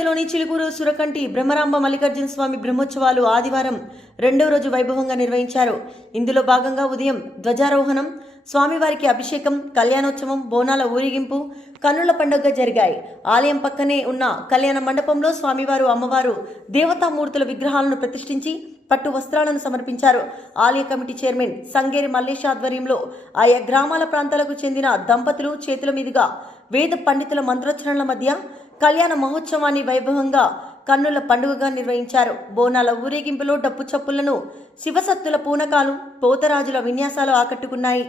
పరిధిలోని చిలుకూరు సురకంటి బ్రహ్మరాంబ మల్లికార్జున స్వామి బ్రహ్మోత్సవాలు ఆదివారం రెండవ రోజు వైభవంగా నిర్వహించారు. ఇందులో భాగంగా ఉదయం ధ్వజారోహణం, స్వామివారికి అభిషేకం, కళ్యాణోత్సవం, బోనాల ఊరేగింపు, కన్నుల పండుగ జరిగాయి. ఆలయం పక్కనే ఉన్న కళ్యాణ మండపంలో స్వామివారు, అమ్మవారు, దేవతామూర్తుల విగ్రహాలను ప్రతిష్ఠించి పట్టు వస్త్రాలను సమర్పించారు. ఆలయ కమిటీ చైర్మన్ సంగేరి మల్లేష్ ఆధ్వర్యంలో ఆయా గ్రామాల ప్రాంతాలకు చెందిన దంపతులు చేతుల మీదుగా వేద పండితుల మంత్రోచ్చరణల మధ్య కళ్యాణ మహోత్సవాన్ని వైభవంగా కన్నుల పండుగగా నిర్వహించారు. బోనాల ఊరేగింపులో డప్పు చప్పులను, శివసత్తుల పూనకాలు, పోతరాజుల విన్యాసాలు ఆకట్టుకున్నాయి.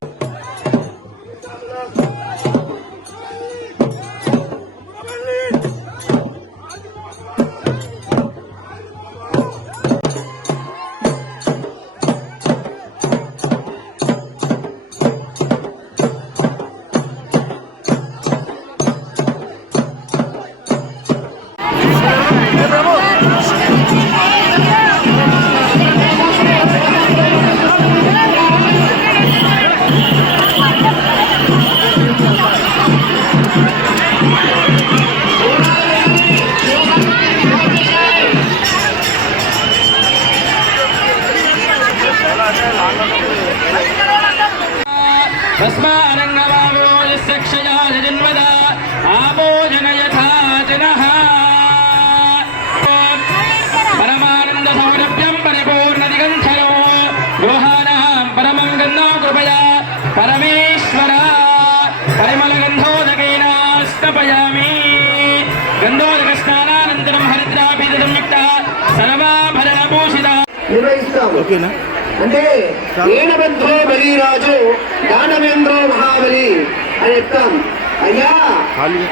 परमानंद सौरभ्यम परिपूर्ण दिगंधरो गोहानां परमं गन्धो कृपया परमेश्वर परिमल गंधोदकेन स्नापयामि गंधोदक स्नानानन्तरं हरिद्राभिधं युक्ता सर्वाभरण भूषिता ఓకేనా అంటే ఏనబంధో బలిరాజు దానవేంద్రో మహాబలి అని చెప్తాం. అయ్యా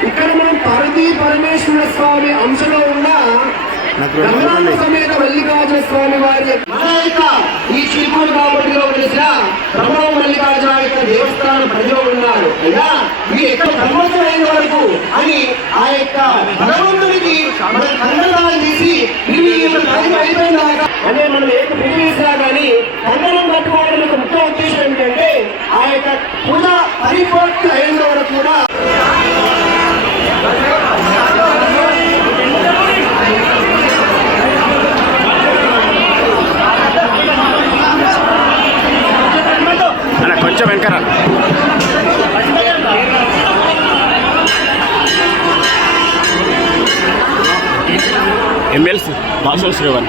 ఇక్కడ మనం పార్వతీ పరమేశ్వర స్వామి అంశలో ఉన్న బ్రహ్మాండ సమేత మల్లికార్జున స్వామి వారి మన యొక్క ఈ చిలుకూరు కాబట్టిలో వెలిసిన బ్రహ్మ మల్లికార్జున యొక్క దేవస్థానం ప్రజలు ఉన్నారు. అయ్యా మీరు ఎక్కడ బ్రహ్మోత్సవం వరకు అని ఆ యొక్క భగవంతుడికి మన కందనాలు తీసి అయిపోయిందాక అంటే మనం ఏ పూజ చేసినా కానీ కందనం కట్టుకోవడం యొక్క ముఖ్య ఉద్దేశం ఏంటంటే ఆ యొక్క పూజ పరిపూర్తి అయిన వరకు కూడా కొంచెం వెనకరా ఎమ్మెల్సీ భాష శ్రీవన్